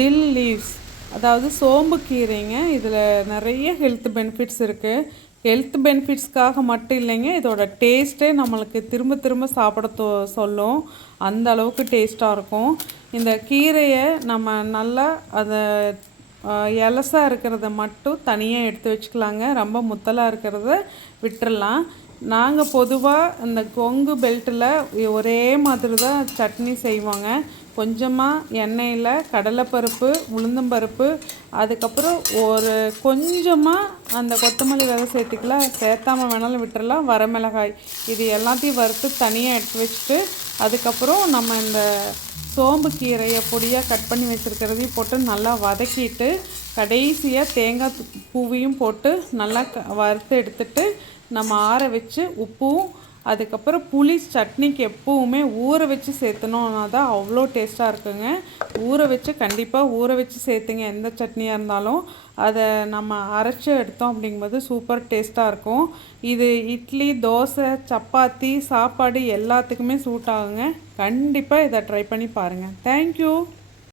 டில் leaves, அதாவது சோம்பு கீரைங்க. இதில் நிறைய ஹெல்த் பெனிஃபிட்ஸ் இருக்குது. ஹெல்த் பெனிஃபிட்ஸ்க்காக மட்டும் இல்லைங்க, இதோட டேஸ்ட்டே நம்மளுக்கு திரும்ப திரும்ப சாப்பிட சொல்லும். அந்த அளவுக்கு டேஸ்ட்டாக இருக்கும். இந்த கீரையை நம்ம நல்லா அதை எலசாக இருக்கிறத மட்டும் தனியாக எடுத்து வச்சுக்கலாங்க. ரொம்ப முத்தலாக இருக்கிறத விட்டுறலாம். நாங்கள் பொதுவாக இந்த கொங்கு பெல்ட்டில் ஒரே மாதிரி தான் சட்னி செய்வோங்க. கொஞ்சமாக எண்ணெயில் கடலைப்பருப்பு, உளுந்தம்பருப்பு, அதுக்கப்புறம் ஒரு கொஞ்சமாக அந்த கொத்தமல்லி விதை சேர்த்துக்கலாம். சேர்த்தாமல் வேணாலும் விட்டுறலாம். வரமிளகாய், இது எல்லாத்தையும் வறுத்து தனியாக எடுத்து வச்சுட்டு, அதுக்கப்புறம் நம்ம இந்த சோம்பு கீரையை பொடியாக கட் பண்ணி வச்சுருக்கிறதையும் போட்டு நல்லா வதக்கிட்டு, கடைசியாக தேங்காய் பூவையும் போட்டு நல்லா வறுத்து எடுத்துட்டு நம்ம ஆற வச்சு உப்பும், அதுக்கப்புறம் புளி சட்னிக்கு எப்போவுமே ஊற வச்சு சேர்த்தனோன்னா தான் அவ்வளோ டேஸ்ட்டாக இருக்குங்க. கண்டிப்பாக ஊற வச்சு சேர்த்துங்க. எந்த சட்னியாக இருந்தாலும் அதை நம்ம அரைச்சி எடுத்தோம் அப்படிங்கும்போது சூப்பர் டேஸ்ட்டாக இருக்கும். இது இட்லி, தோசை, சப்பாத்தி, சாப்பாடு எல்லாத்துக்குமே சூட் ஆகுங்க. கண்டிப்பாக இதை ட்ரை பண்ணி பாருங்கள். தேங்க்யூ.